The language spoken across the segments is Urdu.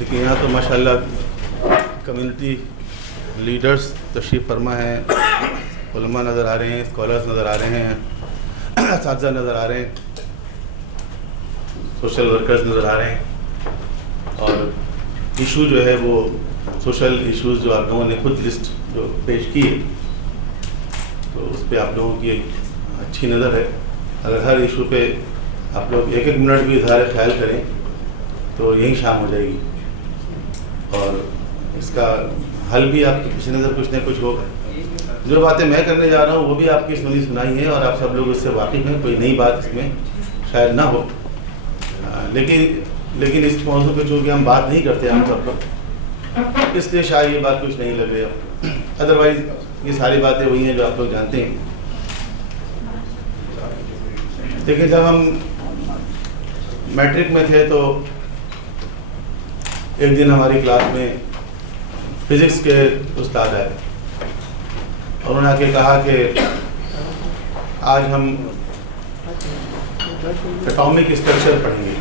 لیکن یہاں تو ماشاءاللہ کمیونٹی لیڈرز تشریف فرما ہیں، علماء نظر آ رہے ہیں، اسکالرز نظر آ رہے ہیں، اساتذہ نظر آ رہے ہیں، سوشل ورکرز نظر آ رہے ہیں، اور ایشو جو ہے وہ سوشل ایشوز جو آپ لوگوں نے خود لسٹ جو پیش کی ہے تو اس پہ آپ لوگوں کی اچھی نظر ہے. اگر ہر ایشو پہ آپ لوگ ایک منٹ بھی اظہار خیال کریں تو یہی شام ہو جائے گی، اور اس کا حل بھی آپ کے پیش نظر کچھ نہ کچھ ہوگا. جو باتیں میں کرنے جا رہا ہوں وہ بھی آپ کی سنائی ہے اور آپ سب لوگ اس سے واقف ہیں، کوئی نئی بات اس میں شاید نہ ہو، لیکن اس موضوع پہ چونکہ ہم بات نہیں کرتے عام طور پر، اس لیے شاید یہ بات کچھ نہیں لگے گا. ادروائز یہ ساری باتیں وہی ہیں جو آپ لوگ جانتے ہیں. دیکھیں، جب ہم میٹرک میں تھے تو ایک دن ہماری کلاس میں فزکس کے استاد آئے اور انہوں نے آ کے کہا کہ آج ہم ایٹامک اسٹرکچر پڑھیں گے،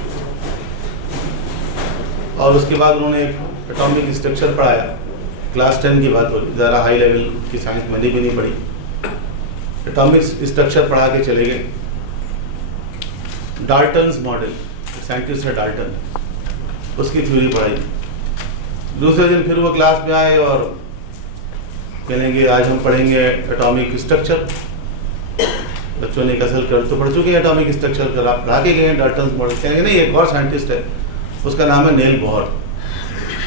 اور اس کے بعد انہوں نے ایک ایٹامک اسٹرکچر پڑھایا. کلاس 10 کی بات ہو رہی، زیادہ ہائی لیول کی سائنس میں نے بھی نہیں پڑھی. ایٹامک اسٹرکچر پڑھا کے چلے گئے. ڈالٹنز ماڈل، سائنٹسٹ ہے ڈالٹن، اس کی تھیوری پڑھائی. دوسرے دن پھر وہ کلاس میں آئے اور کہیں گے آج ہم پڑھیں گے ایٹامک اسٹرکچر. بچوں نے ایک اصل کر تو پڑھ چکے ہیں ایٹامک اسٹرکچر کا، آپ پڑھا کے گئے ہیں ڈالٹنز ماڈل. کہیں گے نہیں، ایک اور سائنٹسٹ ہے اس کا نام ہے نیل بور،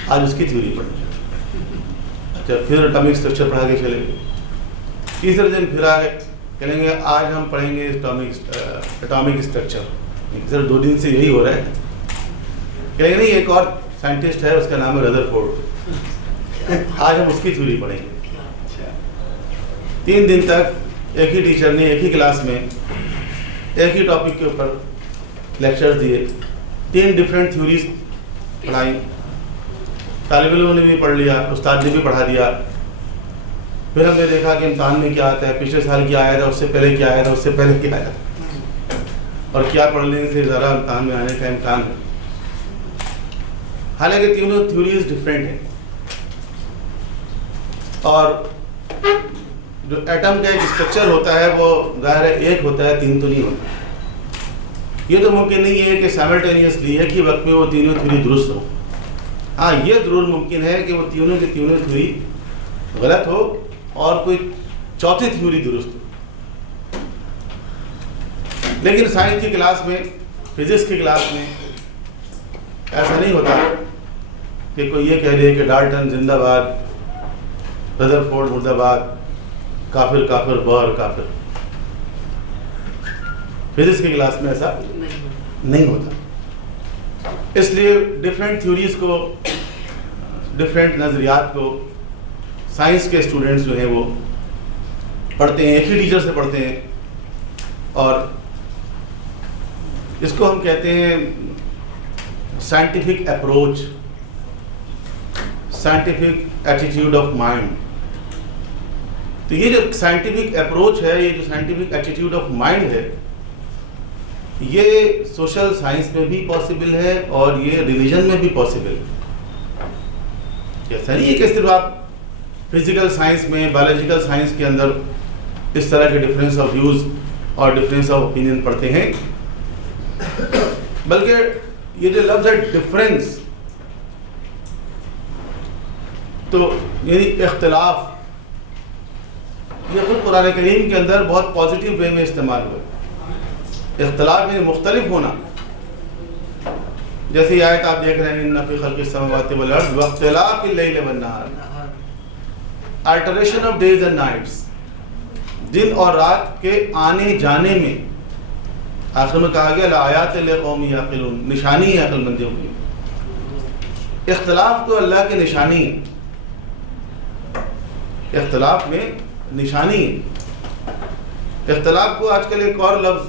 آج اس کی تھیوری پڑھیں گے. اچھا، پھر ایٹامک اسٹرکچر پڑھا کے چلے گئے. تیسرے دن پھر آ گئے، کہیں گے آج ہم پڑھیں گے ایٹامک اسٹرکچر. صرف 2 دن سے یہی ہو رہا ہے. کہیں گے نہیں، ایک اور سائنٹسٹ ہے اس کا نام ہے رذرفورڈ، آج ہم اس کی تھیوری پڑھیں گے. 3 دن تک ایک ہی ٹیچر نے ایک ہی کلاس میں ایک ہی ٹاپک کے اوپر لیکچر دیے، 3 ڈفرینٹ تھیوریز پڑھائیں. طالب علموں نے بھی پڑھ لیا، استاد نے بھی پڑھا دیا. پھر ہم نے دیکھا کہ امتحان میں کیا آتا ہے، پچھلے سال کیا آیا تھا، اس سے پہلے کیا آیا تھا، اس سے پہلے کیا آیا تھا، اور کیا پڑھنے سے ذرا امتحان میں آنے کا امکان ہے. حالانکہ تینوں تھیوریز ڈفرینٹ ہیں، اور جو ایٹم کا ایک اسٹرکچر ہوتا ہے وہ ظاہر ہے ایک ہوتا ہے، 3 تو نہیں ہوتا. یہ تو ممکن نہیں ہے کہ سائملٹینیسلی ایک ہی وقت میں وہ تینوں تھیوری درست ہو. ہاں، یہ ضرور ممکن ہے کہ وہ تینوں کی تینوں تھیوری غلط ہو اور کوئی چوتھی تھیوری درست ہو. لیکن سائنس کی کلاس میں، فزکس کی کلاس میں ایسا نہیں ہوتا کہ کوئی یہ کہہ دے کہ ڈالٹن زندہ باد، رذرفورڈ مردہ باد، کافر کافر بور کافر. فزکس کی کلاس میں ایسا نہیں ہوتا. اس لیے ڈفرینٹ تھیوریز کو، ڈفرینٹ نظریات کو سائنس کے اسٹوڈنٹس جو ہیں وہ پڑھتے ہیں، ایک ہی ٹیچر سے پڑھتے ہیں، اور اس کو ہم کہتے ہیں scientific approach, scientific attitude of mind. تو یہ جو سائنٹیفک اپروچ ہے، یہ جو سائنٹیفک ایٹیٹیوڈ آف مائنڈ ہے، یہ سوشل سائنس میں بھی پاسبل ہے اور یہ ریلیجن میں بھی پاسبل ہے. ایسا نہیں ہے کہ صرف آپ فزیکل سائنس میں، بایولوجیکل سائنس کے اندر اس طرح کے ڈفرینس آف ویوز اور ڈفرینس آف اوپینین پڑھتے ہیں، بلکہ یہ جو لفظ ہے ڈفرینس، تو یعنی اختلاف، یہ خود قرآن کریم کے اندر بہت پازیٹیو وے میں استعمال ہوا. اختلاف یعنی مختلف ہونا. جیسے یہ آیت آپ دیکھ رہے ہیں، ان فی خلق السماوات والارض واختلاف اللیل والنہار، alteration of days and nights, دن اور رات کے آنے جانے میں. آخر میں کہا گیا لآیات لقوم یعقلون، نشانی ہے عقل مندوں کی. اختلاف تو اللہ کی نشانی ہے، اختلاف میں نشانی ہے. اختلاف کو آج کل ایک اور لفظ،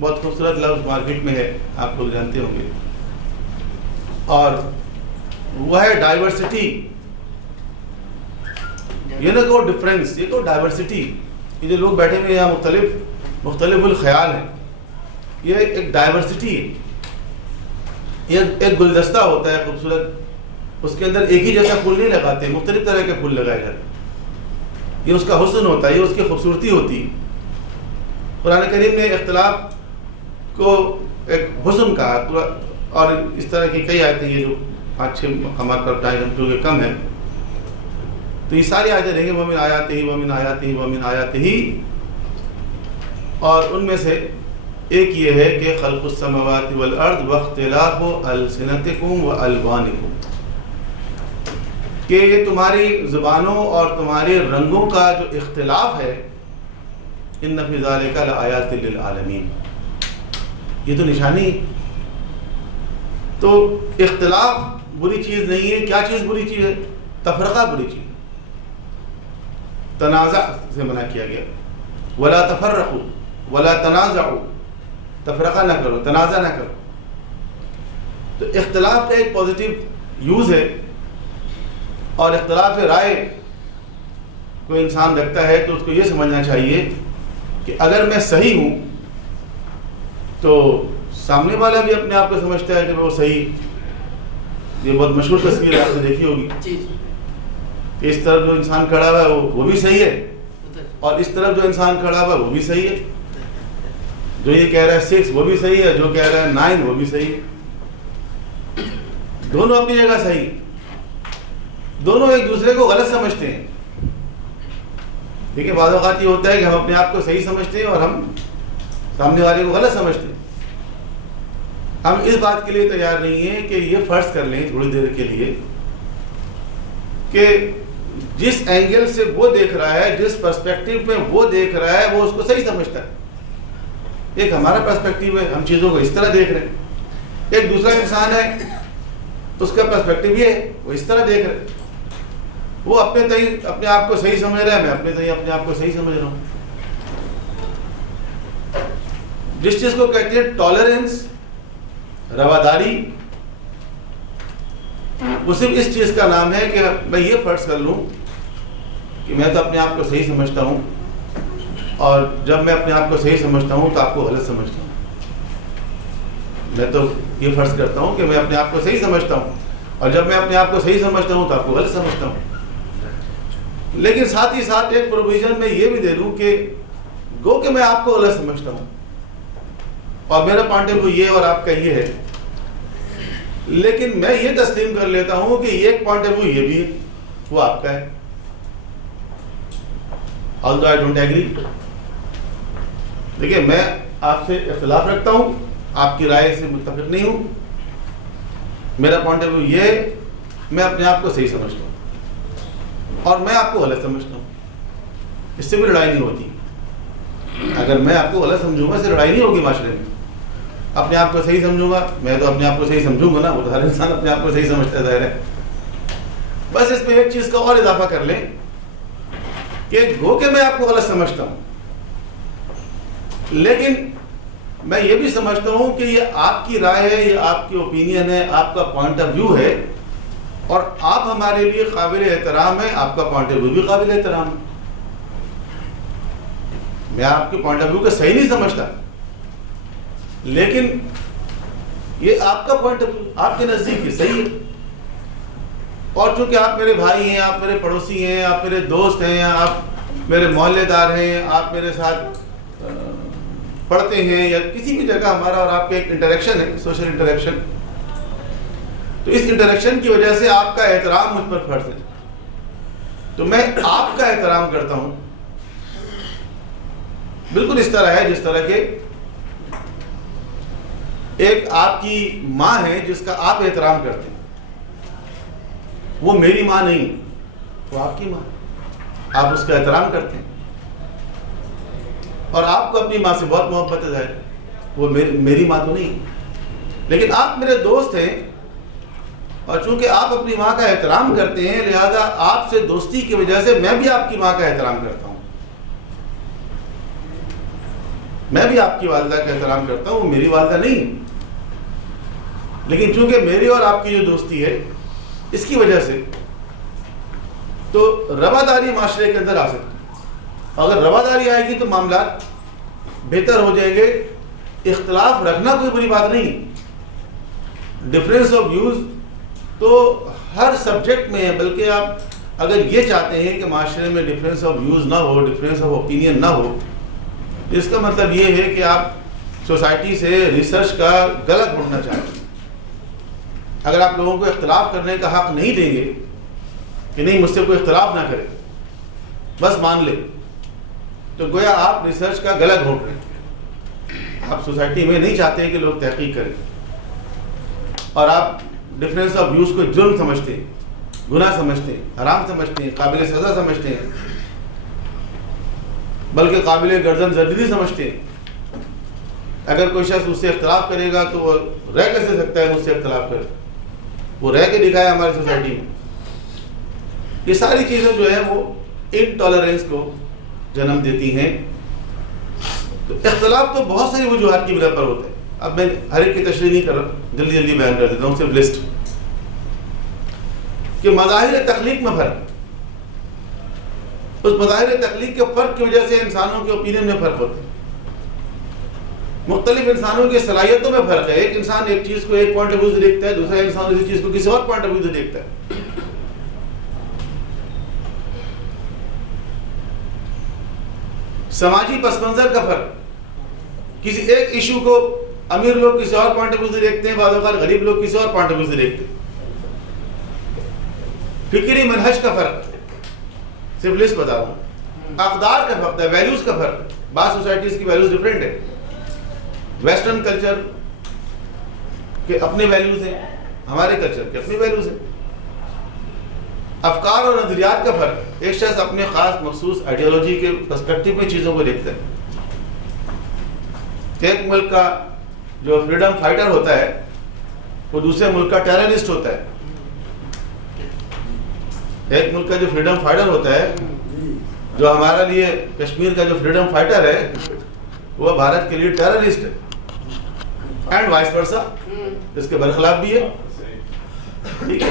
بہت خوبصورت لفظ مارکیٹ میں ہے، آپ لوگ جانتے ہوں گے، اور وہ ہے ڈائیورسٹی. یہ نہ کہو ڈفرینس، یہ کہو ڈائیورسٹی. یہ جو لوگ بیٹھے ہوئے یہاں مختلف الخیال ہیں، یہ ایک ڈائیورسٹی ہے. یہ ایک گلدستہ ہوتا ہے خوبصورت اس کے اندر ایک ہی جیسا پھول نہیں لگاتے، مختلف طرح کے پھول لگائے جاتے ہیں. یہ اس کا حسن ہوتا ہے، یہ اس کی خوبصورتی ہوتی ہے. قرآن کریم نے اختلاف کو ایک حسن کہا، اور اس طرح کی کئی آیتیں یہ جو 5-6 مقامات پر ٹائم کیونکہ کم ہے، تو یہ ساری آیتیں دیں گے وَمِنْ آیَاتِهِ وَمِنْ آیَاتِهِ وَمِنْ آیَاتِهِ، اور ان میں سے ایک یہ ہے کہ خلق السماوات والارض واختلاف السنتکم والوانکم، کہ یہ تمہاری زبانوں اور تمہارے رنگوں کا جو اختلاف ہے، ان فی ذالک لآیات للعالمین، یہ تو نشانی ہے. تو اختلاف بری چیز نہیں ہے. کیا چیز بری چیز ہے؟ تفرقہ بری چیز ہے. تنازع سے منع کیا گیا، ولا تفرقوا ولا تنازعوا، تفرقہ نہ کرو، تنازع نہ کرو. تو اختلاف کا ایک پازیٹیو یوز ہے، اور اختلاف رائے کوئی انسان رکھتا ہے تو اس کو یہ سمجھنا چاہیے کہ اگر میں صحیح ہوں تو سامنے والا بھی اپنے آپ کو سمجھتا ہے کہ وہ صحیح. یہ بہت مشہور تصویر آپ نے دیکھی ہوگی کہ اس طرف جو انسان کھڑا ہوا ہے وہ بھی صحیح ہے، اور اس طرف جو انسان کھڑا ہوا ہے وہ بھی صحیح ہے. جو یہ کہہ رہا ہے 6 وہ بھی صحیح ہے، جو کہہ رہا ہے 9 وہ بھی صحیح ہے. دونوں اپنی جگہ صحیح، دونوں ایک دوسرے کو غلط سمجھتے ہیں. دیکھیں بعض اوقات یہ ہوتا ہے کہ ہم اپنے آپ کو صحیح سمجھتے ہیں اور ہم سامنے والے کو غلط سمجھتے ہیں. ہم اس بات کے لیے تیار نہیں ہیں کہ یہ فرض کر لیں تھوڑی دیر کے لیے کہ جس اینگل سے وہ دیکھ رہا ہے، جس پرسپیکٹیو میں وہ دیکھ رہا ہے، وہ اس کو صحیح سمجھتا ہے. ایک ہمارا پرسپیکٹیو ہے، ہم چیزوں کو اس طرح دیکھ رہے ہیں. ایک دوسرا انسان ہے، اس کا پرسپیکٹیو یہ ہے، وہ اس طرح دیکھ رہے ہیں. وہ اپنے آپ کو صحیح سمجھ رہا ہے، میں اپنے آپ کو صحیح سمجھ رہا ہوں. جس چیز کو کہتے ہیں ٹالرنس، رواداری، وہ صرف اس چیز کا نام ہے کہ میں یہ فرض کر لوں کہ میں تو اپنے آپ کو صحیح سمجھتا ہوں، اور جب میں اپنے آپ کو صحیح سمجھتا ہوں تو آپ کو غلط سمجھتا ہوں. میں تو یہ فرض کرتا ہوں کہ میں اپنے آپ کو صحیح سمجھتا ہوں، اور جب میں اپنے آپ کو صحیح سمجھتا ہوں تو آپ کو غلط سمجھتا ہوں. لیکن ساتھ ہی ساتھ ایک پروویژن میں یہ بھی دے دوں کہ گو کہ میں آپ کو غلط سمجھتا ہوں اور میرا پوائنٹ آف ویو یہ اور آپ کا یہ ہے، لیکن میں یہ تسلیم کر لیتا ہوں کہ یہ ایک پوائنٹ آف ویو یہ بھی ہے، وہ آپ کا ہے. although I don't agree. دیکھیں میں آپ سے اختلاف رکھتا ہوں، آپ کی رائے سے متفق نہیں ہوں، میرا پوائنٹ آف ویو یہ، میں اپنے آپ کو صحیح سمجھتا ہوں اور میں آپ کو غلط سمجھتا ہوں. اس سے بھی لڑائی نہیں ہوتی. اگر میں آپ کو غلط سمجھوں گا اس سے لڑائی نہیں ہوگی معاشرے میں. اپنے آپ کو صحیح سمجھوں گا، میں تو اپنے آپ کو صحیح سمجھوں گا نا، وہ تو ہر انسان اپنے آپ کو صحیح سمجھتا ہے، ظاہر ہے. بس اس میں ایک چیز کا اور اضافہ کر لیں کہ گو کہ میں آپ کو غلط سمجھتا ہوں، لیکن میں یہ بھی سمجھتا ہوں کہ یہ آپ کی رائے ہے، یہ آپ کی اوپینین ہے، آپ کا پوائنٹ آف ویو ہے، اور آپ ہمارے لیے قابل احترام ہے، آپ کا پوائنٹ آف ویو بھی قابل احترام ہے. میں آپ کے پوائنٹ آف ویو کو صحیح نہیں سمجھتا، لیکن یہ آپ کا پوائنٹ آف ویو آپ کے نزدیک ہے، صحیح ہے. اور چونکہ آپ میرے بھائی ہیں، آپ میرے پڑوسی ہیں، آپ میرے دوست ہیں، آپ میرے محلے دار ہیں، آپ میرے ساتھ پڑھتے ہیں، یا کسی بھی جگہ ہمارا اور آپ کا ایک انٹریکشن ہے، سوشل انٹریکشن، تو اس انٹریکشن کی وجہ سے آپ کا احترام مجھ پر فرض ہے. تو میں آپ کا احترام کرتا ہوں بالکل اس طرح ہے جس طرح کہ ایک آپ کی ماں ہے جس کا آپ احترام کرتے ہیں. وہ میری ماں نہیں، وہ آپ کی ماں، آپ اس کا احترام کرتے ہیں، اور آپ کو اپنی ماں سے بہت محبت ہے، ظاہر ہے وہ میری ماں تو نہیں، لیکن آپ میرے دوست ہیں، اور چونکہ آپ اپنی ماں کا احترام کرتے ہیں لہذا آپ سے دوستی کی وجہ سے میں بھی آپ کی ماں کا احترام کرتا ہوں. میں بھی آپ کی والدہ کا احترام کرتا ہوں، وہ میری والدہ نہیں، لیکن چونکہ میری اور آپ کی جو دوستی ہے اس کی وجہ سے تو رواداری معاشرے کے اندر آ سکتی ہے. اگر رواداری آئے گی تو معاملات بہتر ہو جائیں گے. اختلاف رکھنا کوئی بری بات نہیں، ڈفرینس آف ویوز تو ہر سبجیکٹ میں، بلکہ آپ اگر یہ چاہتے ہیں کہ معاشرے میں ڈفرینس آف ویوز نہ ہو، ڈفرینس آف اوپینین نہ ہو، اس کا مطلب یہ ہے کہ آپ سوسائٹی سے ریسرچ کا گلا گھونٹنا چاہتے ہیں۔ اگر آپ لوگوں کو اختلاف کرنے کا حق نہیں دیں گے کہ نہیں مجھ سے کوئی اختلاف نہ کرے، بس مان لے، تو گویا آپ ریسرچ کا گلا گھونٹ رہے ہیں۔ آپ سوسائٹی میں نہیں چاہتے کہ لوگ تحقیق کریں، اور آپ ڈفرینس آف ویوز کو جرم سمجھتے ہیں، گناہ سمجھتے ہیں، حرام سمجھتے ہیں، قابل سزا سمجھتے ہیں، بلکہ قابل گردن زدگی سمجھتے ہیں۔ اگر کوئی شخص اس سے اختلاف کرے گا تو وہ رہ کیسے سکتا ہے مجھ سے اختلاف کرے؟ وہ رہ کے دکھائے ہماری سوسائٹی میں۔ یہ ساری چیزیں جو ہے وہ انٹالرنس کو جنم دیتی ہیں۔ تو اختلاف تو بہت ساری وجوہات کی بنا پر ہوتا ہے۔ اب میں ہر ایک کی تشریح نہیں کر رہا، جلدی جلدی بیان کر دیتا ہوں، صرف لسٹ کہ مظاہر تخلیق میں فرق، اس مظاہر تخلیق کے فرق کی وجہ سے انسانوں کے اوپینین میں فرق ہوتا ہے، مختلف انسانوں کی صلاحیتوں میں فرق ہے۔ ایک انسان ایک چیز کو ایک پوائنٹ آف ویو سے دیکھتا ہے، دوسرا انسان اسی چیز کو کسی اور پوائنٹ آف ویو سے دیکھتا ہے۔ سماجی پس منظر کا فرق، کسی ایک ایشو کو امیر لوگ کسی اور پوائنٹ آف ویو سے دیکھتے ہیں، بعض اوقات غریب لوگ کسی اور پوائنٹ آف ویو سے دیکھتے ہیں۔ فکری منہج کا فرق، صرف لسٹ بتا رہا ہوں۔ اقدار کا فرق ہے، ویلیوز کا فرق ہے۔ بعض سوسائٹیز کی ویلیوز ڈفرینٹ ہے۔ ویسٹرن کلچر کے اپنے ویلیوز ہیں، ہمارے کلچر کے اپنے ویلیوز ہیں۔ افکار اور نظریات کا فرق، ایک شخص اپنے خاص مخصوص آئیڈیالوجی کے پرسپیکٹو میں چیزوں کو دیکھتا ہے۔ ایک ملک کا جو فریڈم فائٹر ہوتا ہے وہ دوسرے ملک کا ٹیررسٹ ہوتا ہے۔ ایک ملک کا جو فریڈم فائٹر ہوتا ہے، جو ہمارے لیے کشمیر کا جو فریڈم فائٹر ہے وہ بھارت کے لیے ٹیررسٹ ہے، اینڈ وائس ورسا، اس کے برخلاف بھی ہے۔ ٹھیک ہے،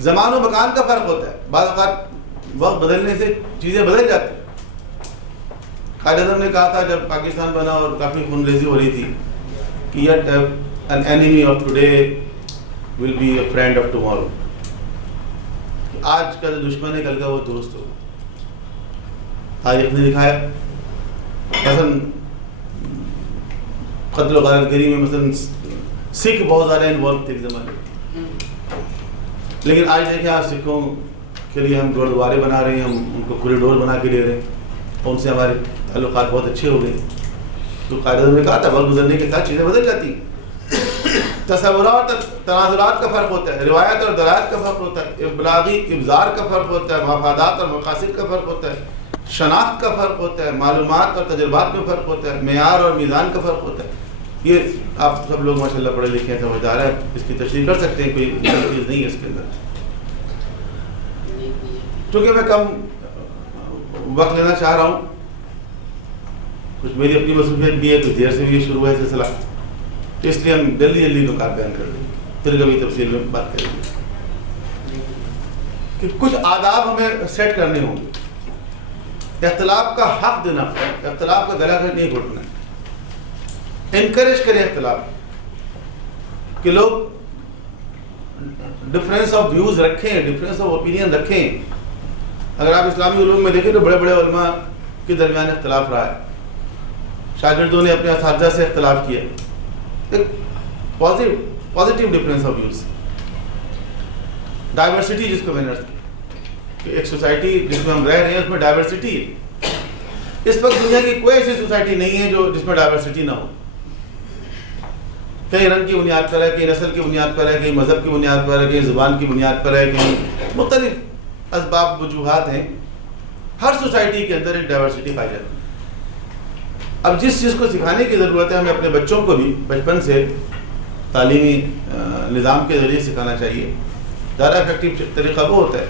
زمان و مکان کا فرق ہوتا ہے، بعض اوقات وقت بدلنے سے چیزیں بدل جاتی ہیں۔ قائد اعظم نے کہا تھا جب پاکستان بنا اور کافی خون ریزی ہو رہی تھی کہ yet an enemy of today will be a friend of tomorrow, آج کا جو دشمن ہے کل کا وہ دوست ہوگا۔ تاریخ نے دکھایا، مثلاً قتل و غارت گری میں مثلاً سکھ بہت زیادہ انوالو تھے ایک زمانے میں، لیکن آج دیکھیں آج سکھوں کے لیے ہم گردوارے بنا رہے ہیں، ہم ان کو کوریڈور بنا کے دے رہے ہیں، اور ان سے ہمارے تعلقات بہت اچھے ہو گئے۔ تو قائد اعظم نے کہا تھا وقت گزرنے کے ساتھ چیزیں بدل جاتی ہیں۔ تصورات اور تناظرات کا فرق ہوتا ہے، روایت اور درایت کا فرق ہوتا ہے، ابلاغی ابزار کا فرق ہوتا ہے، مفادات اور مقاصد کا فرق ہوتا ہے، شناخت کا فرق ہوتا ہے، معلومات اور تجربات میں فرق ہوتا ہے، معیار اور میزان کا فرق ہوتا ہے۔ یہ آپ سب لوگ ماشاء اللہ پڑھے لکھے ہیں، سمجھدار ہیں، اس کی تشریح کر سکتے ہیں، کوئی چیز نہیں ہے اس کے اندر۔ چونکہ میں کم وقت لینا چاہ رہا ہوں، کچھ میری اپنی مصروفیت بھی ہے، کچھ دیر سے بھی شروع ہے سلسلہ، تو اس لیے ہم جلدی جلدی نکات بیان کر دیں، پھر کبھی تفصیل میں بات کریں گے کہ کچھ آداب ہمیں سیٹ کرنے ہوں گے۔ اختلاف کا حق دینا پڑے، اختلاف کا گلا نہیں گھٹنا ہے، انکریج کریں اختلاف، کہ لوگ ڈفرینس آف ویوز رکھیں، ڈفرینس آف اوپینین رکھیں۔ اگر آپ اسلامی علوم میں دیکھیں تو بڑے بڑے علماء کے درمیان اختلاف رہا ہے، شاگردوں نے اپنے اساتذہ سے اختلاف کیا، ایک positive difference of views, diversity جس کو میں نے عرض کی کہ ایک سوسائٹی جس میں ہم رہ رہے ہیں اس میں ڈائیورسٹی ہے۔ اس وقت دنیا کی کوئی ایسی سوسائٹی نہیں ہے جو جس میں ڈائیورسٹی نہ ہو، کہیں رنگ کی بنیاد پر ہے، کہیں نسل کی بنیاد پر ہے، کہیں مذہب کی بنیاد پر ہے، کہیں زبان کی بنیاد پر ہے، کہیں مختلف اسباب وجوہات ہیں، ہر سوسائٹی کے اندر ایک ڈائیورسٹی پائی جاتی ہے۔ اب جس چیز کو سکھانے کی ضرورت ہے ہمیں اپنے بچوں کو بھی بچپن سے تعلیمی نظام کے ذریعے سکھانا چاہیے۔ زیادہ افیکٹو طریقہ وہ ہوتا ہے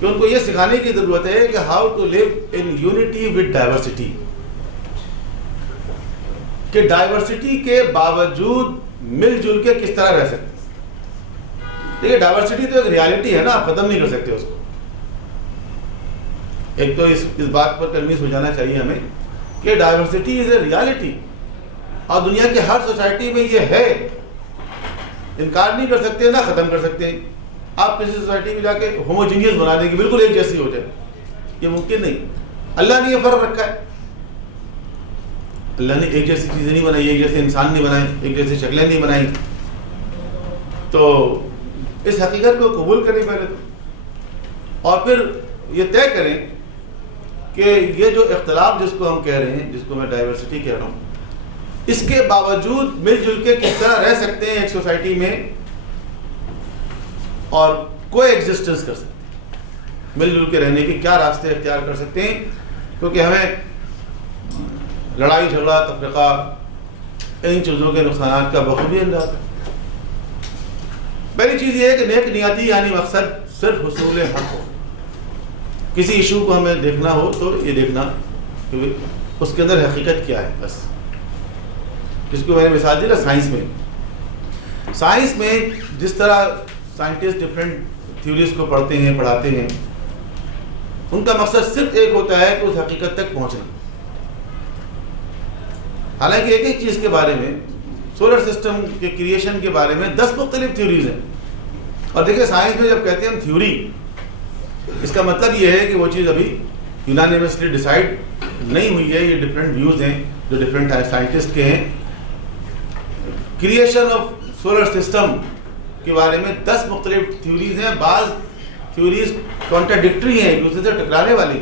کہ ان کو یہ سکھانے کی ضرورت ہے کہ how to live in unity with diversity, کہ ڈائیورسٹی کے باوجود مل جل کے کس طرح رہ سکتے ہیں۔ دیکھیے ڈائیورسٹی تو ایک ریالٹی ہے نا، آپ ختم نہیں کر سکتے اس کو۔ ایک تو اس بات پر تلمیذ ہو جانا چاہیے ہمیں کہ ڈائیورسٹی از اے ریالٹی، اور دنیا کی ہر سوسائٹی میں یہ ہے، انکار نہیں کر سکتے نہ ختم کر سکتے ہیں. آپ کسی سوسائٹی کو جا کے ہوموجینیس بنا دیں گے بالکل ایک جیسی ہو جائے, یہ ممکن نہیں. اللہ نے یہ فرق رکھا ہے, اللہ نے ایک جیسی چیزیں نہیں بنائی, ایک جیسے انسان نہیں بنائے, ایک جیسی شکلیں نہیں بنائی. تو اس حقیقت کو قبول کریں پہلے تو, اور پھر یہ طے کریں کہ یہ جو اختلاف جس کو ہم کہہ رہے ہیں, جس کو میں ڈائیورسٹی کہہ رہا ہوں, اس کے باوجود مل جل کے کس طرح رہ سکتے ہیں ایک سوسائٹی میں اور کوئی ایگزسٹنس کر سکتے ہیں, مل جل کے رہنے کے کیا راستے اختیار کر سکتے ہیں. کیونکہ ہمیں لڑائی جھگڑا تفرقہ ان چیزوں کے نقصانات کا بخوبی انداز ہے. پہلی چیز یہ ہے کہ نیک نیتی یعنی مقصد صرف حصول حق ہو. کسی ایشو کو ہمیں دیکھنا ہو تو یہ دیکھنا کہ اس کے اندر حقیقت کیا ہے, بس. جس کو میں نے مثال دی نا سائنس میں جس طرح سائنٹسٹ ڈفرینٹ تھیوریز کو پڑھتے ہیں پڑھاتے ہیں, ان کا مقصد صرف ایک ہوتا ہے کہ اس حقیقت تک پہنچنا. حالانکہ ایک ایک چیز کے بارے میں, سولر سسٹم کے کریشن کے بارے میں 10 مختلف تھیوریز ہیں. اور دیکھیں سائنس میں جب کہتے ہیں ہم تھیوری, اس کا مطلب یہ ہے کہ وہ چیز ابھی یونانیمسلی ڈیسائیڈ نہیں ہوئی ہے. یہ ڈفرینٹ ویوز ہیں جو ڈفرینٹ سائنٹسٹ کے ہیں. کریشن آف سولر سسٹم کے بارے میں 10 مختلف تھیوریز ہیں. بعض تھیوریز کانٹراڈکٹری ہیں, ایک دوسرے سے ٹکرانے والی.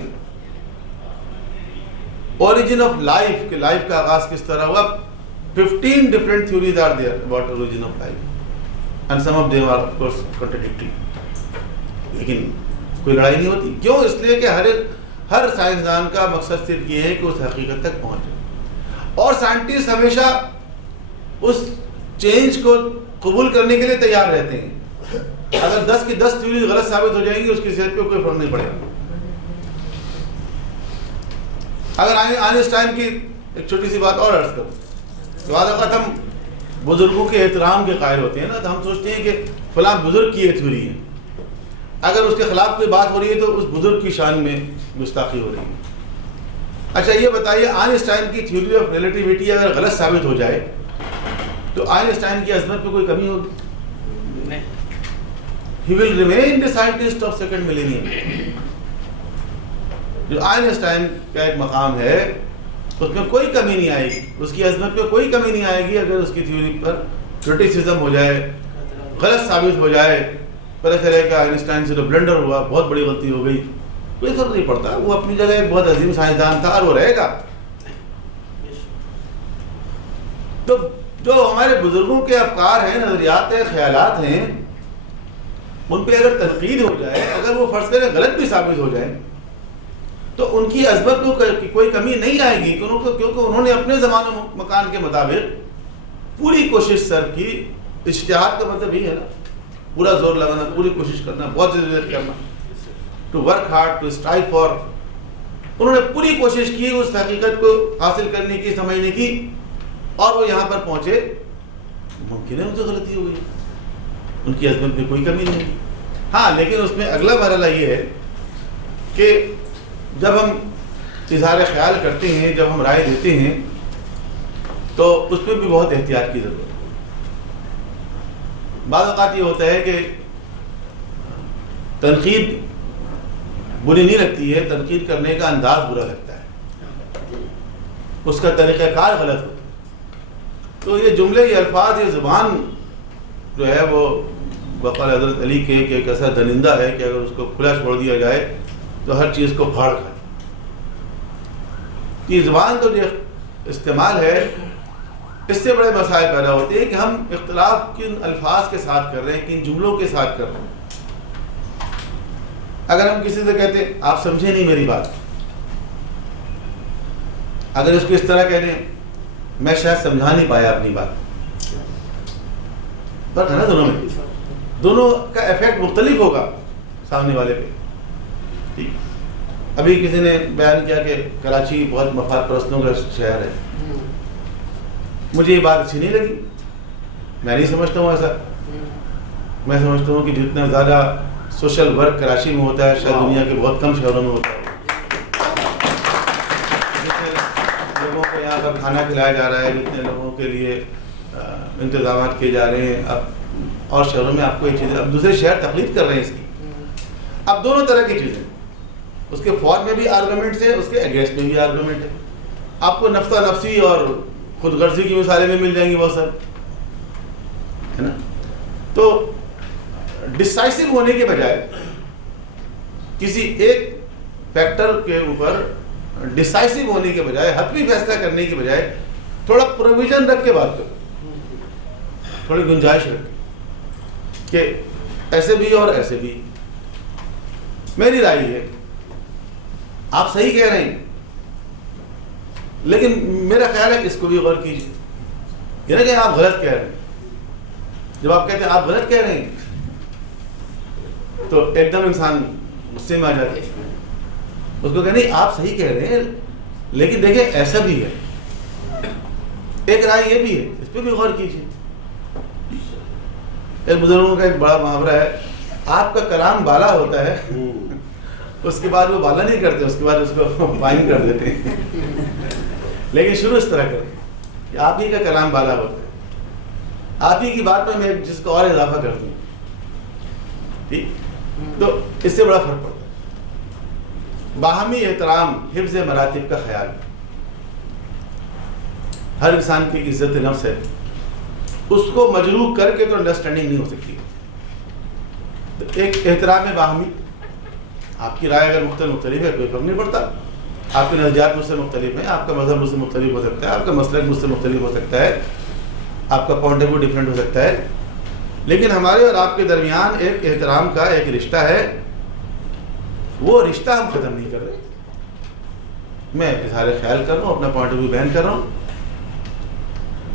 اوریجن آف لائف, کہ لائف کا آغاز کس طرح ہوا, 15 different theories are there about origin of life, and some of them are of course contradictory. لیکن کوئی لڑائی نہیں ہوتی. کیوں؟ اس لیے کہ ہر سائنسدان کا مقصد صرف یہ ہے کہ اس حقیقت تک پہنچے, اور سائنٹسٹ ہمیشہ اس چینج کو قبول کرنے کے لیے تیار رہتے ہیں. اگر 10 کی 10 تھیوری غلط ثابت ہو جائیں گی, اس کی صحت پہ کوئی فرق نہیں پڑے گا. اگر آئنسٹائن کی ایک چھوٹی سی بات اور عرض کروں, تو بعض اوقات ہم بزرگوں کے احترام کے قائل ہوتے ہیں نا, تو ہم سوچتے ہیں کہ فلاں بزرگ کی یہ تھیوری ہے, اگر اس کے خلاف کوئی بات ہو رہی ہے تو اس بزرگ کی شان میں گستاخی ہو رہی ہے. اچھا یہ بتائیے, آئنسٹائن کی تھیوری آف ریلیٹیوٹی اگر غلط ثابت ہو جائے تو آئنسٹائن کی عظمت پہ کوئی کمی ہوگی؟ He will remain the scientist of second millennium. جو آئنسٹائن کا ایک مقام ہے اس میں کوئی کمی نہیں آئے گی, اس کی عظمت پہ کوئی کمی نہیں آئے گی اگر اس کی تھیوری پر کرٹیسزم ہو جائے, غلط ثابت ہو جائے, پتہ چلے کہ آئنسٹائن سے تو بلنڈر ہوا, بہت بڑی غلطی ہو گئی, کوئی فرق نہیں پڑتا. وہ اپنی جگہ ایک بہت عظیم سائنسدان تھا اور وہ رہے گا. تو جو ہمارے بزرگوں کے افکار ہیں, نظریات ہیں, خیالات ہیں, ان پہ اگر تنقید ہو جائے, اگر وہ فرض کریں غلط بھی ثابت ہو جائے, تو ان کی عظمت کو کوئی کمی نہیں آئے گی, کیونکہ انہوں نے اپنے زمان و مکان کے مطابق پوری کوشش صرف کی. اجتہاد کا مطلب ہی ہے نا, پورا زور لگانا, پوری کوشش کرنا, بہت زیادہ کرنا, to work hard, to strive for. انہوں نے پوری کوشش کی اس حقیقت کو حاصل کرنے کی, سمجھنے کی, اور وہ یہاں پر پہنچے. ممکن ہے ان سے غلطی ہو گئی, ان کی عظمت میں کوئی کمی نہیں. ہاں لیکن اس میں اگلا مرحلہ یہ ہے کہ جب ہم اظہار خیال کرتے ہیں, جب ہم رائے دیتے ہیں, تو اس میں بھی بہت احتیاط کی ضرورت ہے. بعض اوقات یہ ہوتا ہے کہ تنقید بری نہیں لگتی ہے, تنقید کرنے کا انداز برا لگتا ہے, اس کا طریقہ کار غلط ہوتا ہے. تو یہ جملے, یہ الفاظ, یہ زبان جو ہے وہ بقول حضرت علی کے ایک ایسا درندہ ہے کہ اگر اس کو کھلا چھوڑ دیا جائے تو ہر چیز کو پھاڑ کھائے. یہ زبان تو جو استعمال ہے, اس سے بڑے مسائل پیدا ہوتے ہیں کہ ہم اختلاف کن الفاظ کے ساتھ کر رہے ہیں, کن جملوں کے ساتھ کر رہے ہیں. اگر ہم کسی سے کہتے ہیں آپ سمجھے نہیں میری بات, اگر اس کو اس طرح کہہ دیں میں شاید سمجھا نہیں پایا اپنی بات, فرق ہے نا دونوں میں, دونوں کا ایفیکٹ مختلف ہوگا سامنے والے پہ. ٹھیک, ابھی کسی نے بیان کیا کہ کراچی بہت مفاد پرستوں کا شہر ہے. مجھے یہ بات اچھی نہیں لگی, میں نہیں سمجھتا ہوں ایسا. میں سمجھتا ہوں کہ جتنا زیادہ سوشل ورک کراچی میں ہوتا ہے شاید دنیا کے بہت کم شہروں میں ہوتا ہے. جتنے لوگوں کو یہاں پر کھانا کھلایا جا رہا ہے, جتنے لوگوں کے لیے انتظامات کیے جا رہے ہیں, اب اور شہروں میں آپ کو یہ چیزیں، اب دوسرے شہر تقلید کر رہے ہیں اس کی. اب دونوں طرح کی چیزیں، اس کے فور میں بھی آرگومنٹس ہیں، اس کے اگینسٹ میں بھی آرگومنٹ ہے. آپ کو نفسہ نفسی اور خود غرضی کی مثالیں بھی مل جائیں گی بہت ساری، ہے نا. تو ڈسائسو ہونے کے بجائے، کسی ایک فیکٹر کے اوپر ڈسائسو ہونے کے بجائے، حتمی فیصلہ کرنے کے بجائے تھوڑا پروویژن رکھ کے بات کرو، تھوڑی گنجائش رکھ کہ ایسے بھی اور ایسے بھی. میری رائے ہے آپ صحیح کہہ رہے ہیں، لیکن میرا خیال ہے اس کو بھی غور کیجیے. یہ نہ کہ آپ غلط کہہ رہے ہیں. جب آپ کہتے ہیں آپ غلط کہہ رہے ہیں تو ایک دم انسان غصے میں آ جاتے ہیں. اس کو کہ نہیں آپ صحیح کہہ رہے ہیں لیکن دیکھیں ایسا بھی ہے. ایک رائے یہ بھی ہے، اس پہ بھی غور کیجیے. ایک بزرگوں کا ایک بڑا محاورہ ہے، آپ کا کلام بالا ہوتا ہے، اس کے بعد وہ بالا نہیں کرتے، اس کے بعد اس کو پائن کر دیتے ہیں. لیکن شروع اس طرح کرتے کہ آپ ہی کا کلام بالا ہوتا ہے، آپ ہی کی بات میں میں جس کو اور اضافہ کرتا ہوں. ٹھیک، تو اس سے بڑا فرق پڑتا ہے. باہمی احترام، حفظ مراتب کا خیال. ہر انسان کی عزت نفس ہے، اس کو مجروح کر کے تو انڈرسٹینڈنگ نہیں ہو سکتی. تو ایک احترام باہمی. آپ کی رائے اگر مختلف ہے کوئی فرق نہیں پڑتا. آپ کے نظریات مجھ سے مختلف ہیں، آپ کا مذہب مجھ سے مختلف ہو سکتا ہے، آپ کا مسلک مجھ سے مختلف ہو سکتا ہے، آپ کا پوائنٹ آف ویو ڈفرینٹ ہو سکتا ہے، لیکن ہمارے اور آپ کے درمیان ایک احترام کا ایک رشتہ ہے. وہ رشتہ ہم ختم نہیں کر رہے. میں اظہار خیال کر رہا ہوں، اپنا پوائنٹ آف ویو بیان کر رہا ہوں.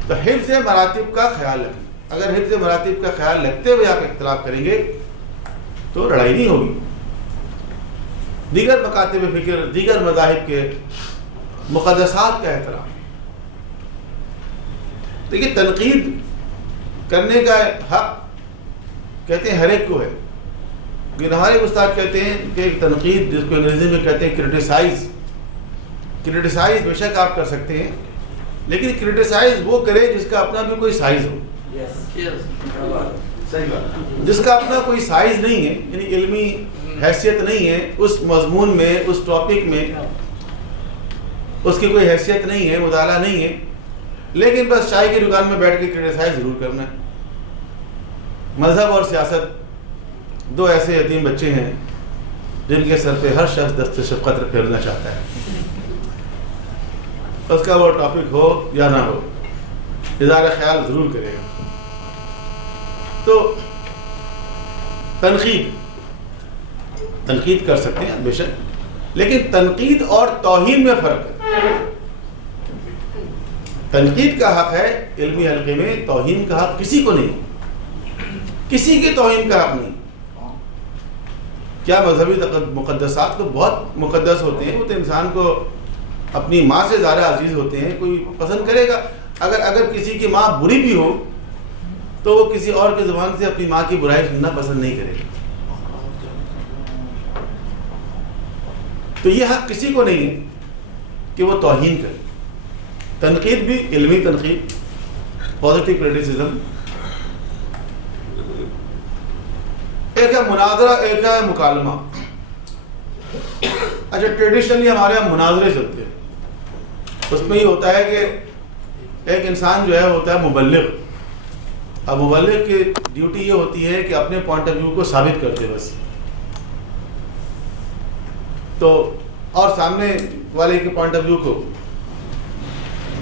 تو حفظ مراتب کا خیال رکھیں. اگر حفظ مراتب کا خیال رکھتے ہوئے آپ اختلاف کریں گے تو لڑائی نہیں ہوگی. دیگر مکاتب فکر، دیگر مذاہب کے مقدسات کا احترام. دیکھیے تنقید کرنے کا حق کہتے ہیں ہر ایک کو ہے، لیکن ہمارے استاد کہتے ہیں کہ تنقید، جس کو انگریزی میں کہتے ہیں کرٹیسائز بے شک آپ کر سکتے ہیں، لیکن کرٹیسائز وہ کرے جس کا اپنا بھی کوئی سائز ہو. جس کا اپنا کوئی سائز نہیں ہے، یعنی علمی حیثیت نہیں ہے اس مضمون میں، اس ٹاپک میں اس کی کوئی حیثیت نہیں ہے، مطالعہ نہیں ہے، لیکن بس چائے کی دکان میں بیٹھ کے کرٹیسائز ضرور کرنا ہے. مذہب اور سیاست دو ایسے یتیم بچے ہیں جن کے سر پہ ہر شخص دست شفقت پھیرنا چاہتا ہے. اس کا وہ ٹاپک ہو یا نہ ہو، اظہار خیال ضرور کرے گا. تو تنقید کر سکتے ہیں بے شک، لیکن تنقید اور توہین میں فرق ہے. تنقید کا حق ہے علمی حلقے میں، توہین کا حق کسی کو نہیں. کسی کے توہین کا حق نہیں. کیا مذہبی مقدسات تو بہت مقدس ہوتے ہیں، وہ تو انسان کو اپنی ماں سے زیادہ عزیز ہوتے ہیں. کوئی پسند کرے گا، اگر کسی کی ماں بری بھی ہو تو وہ کسی اور کی زبان سے اپنی ماں کی برائی سننا پسند نہیں کرے گا. تو یہ حق کسی کو نہیں ہے کہ وہ توہین کرے. تنقید بھی علمی تنقید، پازیٹیو کرٹیسزم. ایک ہے مناظرہ، ایک ہے مکالمہ. اچھا ٹریڈیشنلی ہمارے یہاں مناظرے چلتے ہیں. اس میں یہ ہوتا ہے کہ ایک انسان جو ہے ہوتا ہے مبلغ. اب مبلغ کی ڈیوٹی یہ ہوتی ہے کہ اپنے پوائنٹ آف ویو کو ثابت کر دے بس. تو اور سامنے والے کے پوائنٹ آف ویو کو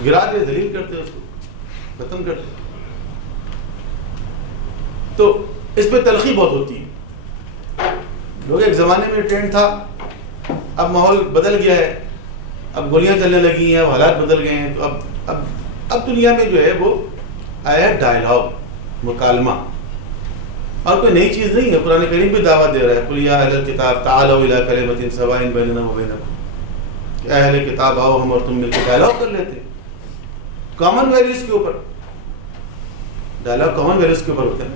گرا دے، ذلیل کرتے، اس کو ختم کرتے. تو اس پہ تلخی بہت ہوتی ہے. لوگ ایک زمانے میں ٹرینڈ تھا، اب ماحول بدل گیا ہے، اب گولیاں چلنے لگی ہیں، اب حالات بدل گئے ہیں. تو اب دنیا میں جو ہے وہ آیا ہے ڈائلاگ، مکالمہ. اور کوئی نئی چیز نہیں ہے. قرآن کریم بھی دعوت دے رہا ہے، قل یا اہل الکتاب تعالوا الی کلمۃ سواء بیننا وبینکم. کہ اہل کتاب آؤ، ہم اور تم مل کے ڈائلاگ کر لیتے ہیں کامن ویلیوز کے اوپر. ڈائلاگ کامن ویلیوز کے اوپر ہوتا ہے.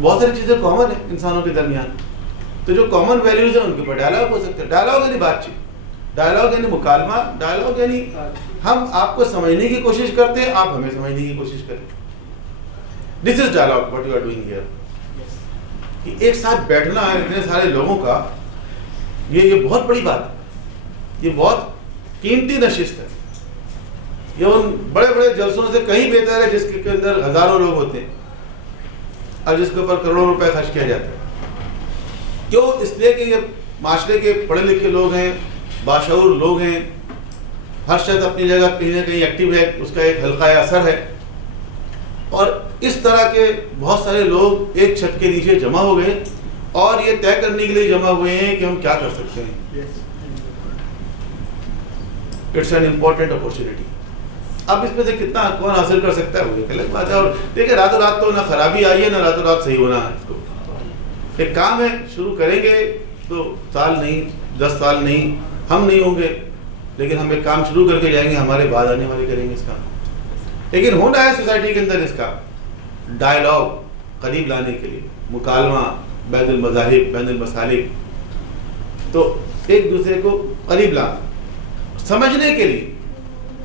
بہت ساری چیزیں کامن ہیں انسانوں کے درمیان، تو جو کامن ویلیوز ہیں ان کے اوپر ڈائلاگ ہو سکتا ہے. ڈائلاگ یعنی بات چیت، ڈائلاگ یعنی مکالمہ، ڈائلاگ یعنی ہم آپ کو سمجھنے کی کوشش کرتے ہیں، آپ ہمیں سمجھنے کی کوشش کریں. This is dialogue what you are doing here. کہ ایک ساتھ بیٹھنا ہے اتنے سارے لوگوں کا, یہ بہت بڑی بات ہے, یہ بہت قیمتی نشست ہے. یہ ان بڑے بڑے جلسوں سے کہیں بہتر ہے جس کے اندر ہزاروں لوگ ہوتے ہیں اور جس کے اوپر کروڑوں روپے خرچ کیا جاتا ہے. کیوں؟ اس لیے کہ یہ معاشرے کے پڑھے لکھے لوگ ہیں, باشعور لوگ ہیں, ہر شخص اپنی جگہ کہیں نہ کہیں ایکٹیو ہے, اس کا ایک حلقہ اثر ہے. اور اس طرح کے بہت سارے لوگ ایک چھت کے نیچے جمع ہو گئے اور یہ طے کرنے کے لیے جمع ہوئے ہیں کہ ہم کیا کر سکتے ہیں. It's an important opportunity. اب اس میں سے کتنا کون حاصل کر سکتا ہے وہ ایک الگ بات ہے. اور دیکھیں راتوں رات تو نہ خرابی آئی ہے نہ راتوں رات صحیح ہونا ہے. ایک کام ہے, شروع کریں گے تو سال نہیں 10 سال نہیں ہم نہیں ہوں گے, لیکن ہم ایک کام شروع کر کے جائیں گے, ہمارے بعد آنے والے کریں گے اس کام. لیکن ہونا ہے سوسائٹی کے اندر اس کا ڈائلاگ قریب لانے کے لیے, مکالمہ بین المذاہب بین المسالک, تو ایک دوسرے کو قریب لانا, سمجھنے کے لیے,